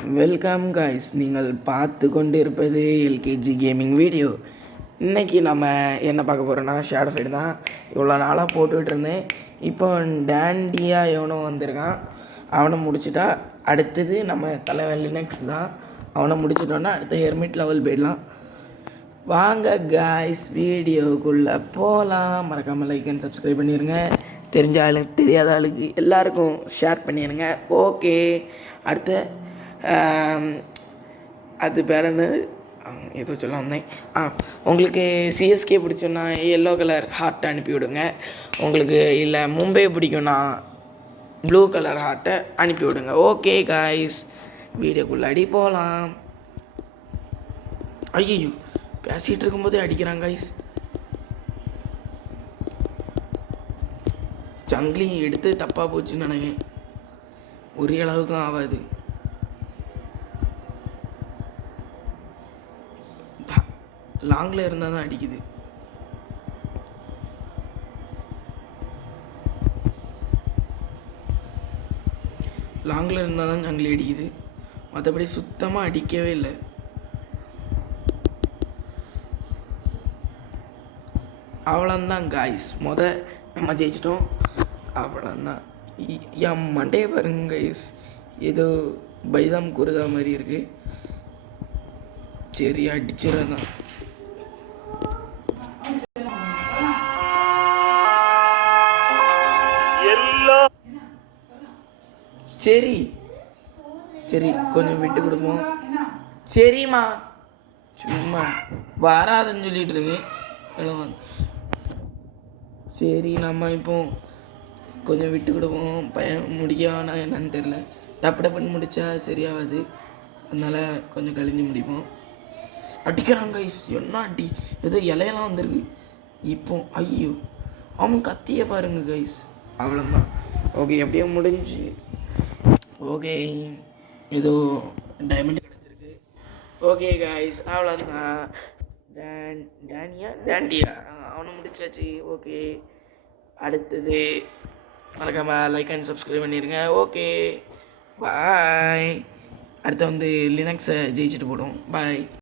Welcome guys, நீங்கள் பார்த்து கொண்டு இருப்பது எல்கேஜி கேமிங் வீடியோ. இன்றைக்கி நம்ம என்ன பார்க்க போகிறோன்னா ஷேடோ ஃபைட் தான். இவ்வளோ நாளாக போட்டுக்கிட்டு இருந்தேன். இப்போ டேண்டியாக எவனோ வந்திருக்கான், அவனை முடிச்சுட்டா அடுத்தது நம்ம தலைவன் லினக்ஸ் தான். அவனை முடிச்சிட்டோன்னா அடுத்த ஹெர்மிட் லெவல் போயிடலாம். வாங்க காய்ஸ், வீடியோக்குள்ளே போகலாம். மறக்காமல் லைக் அண்ட் சப்ஸ்கிரைப் பண்ணிடுங்க. தெரிஞ்ச ஆளுக்கு தெரியாத ஆளுக்கு எல்லாருக்கும் ஷேர் பண்ணிடுங்க. ஓகே, அடுத்த அது பேர் என்ன ஏதோ சொல்ல வந்தேன். உங்களுக்கு சிஎஸ்கே பிடிச்சோன்னா எல்லோ கலர் ஹார்ட்டை அனுப்பி விடுங்க. உங்களுக்கு இல்லை மும்பை பிடிக்கும்னா ப்ளூ கலர் ஹார்ட்டை அனுப்பி விடுங்க. ஓகே காய்ஸ், வீடியோக்குள்ளாடி போகலாம். ஐயோ, பேசிகிட்டு இருக்கும்போதே அடிக்கிறாங்க காய்ஸ். ஜங்லி எடுத்து தப்பாக போச்சுன்னு நினைக்கிறேன். ஒரு அளவுக்கும் ஆகாது. லாங்கில் இருந்தால் தான் அடிக்குது. லாங்கில் இருந்தால் தான் ஜங்கிலி அடிக்குது, மற்றபடி சுத்தமாக அடிக்கவே இல்லை. அவ்வளோந்தான் காய்ஸ், நம்ம ஜெயிச்சிட்டோம். அவ்வளோந்தான். என் மண்டையை பாருங்க கைஸ், ஏதோ பைதாம் குருதா மாதிரி இருக்குது. சரி, அடிச்சிடறதான். சரி சரி, கொஞ்சம் விட்டு கொடுப்போம். சரிம்மா, சும்மா வராதுன்னு சொல்லிட்டு இருக்கு. சரி, நம்ம இப்போ கொஞ்சம் விட்டு கொடுப்போம். பையன் முடியானா என்னன்னு தெரில. டப்புன்னு முடித்தா சரியாகாது, அதனால் கொஞ்சம் கழிஞ்சு முடிப்போம். அடிக்கிறாங்க கைஸ், என்ன அடி! ஏதோ இலையெல்லாம் வந்துருக்கு இப்போ. ஐயோ, அவன் கத்தியே பாருங்க கைஸ். அவ்வளோதான். ஓகே, எப்படியோ முடிஞ்சு. ஓகே, ஏதோ டைமண்ட் கிடச்சிருக்கு. ஓகே காய்ஸ், அவ்வளோதான். டேண்டியா அவனை முடிச்சாச்சு. ஓகே, அடுத்தது மறக்காமல் லைக் அண்ட் சப்ஸ்கிரைப் பண்ணிடுங்க. ஓகே, பாய். அடுத்து லினக்ஸை ஜெயிச்சுட்டு போடும். பாய்.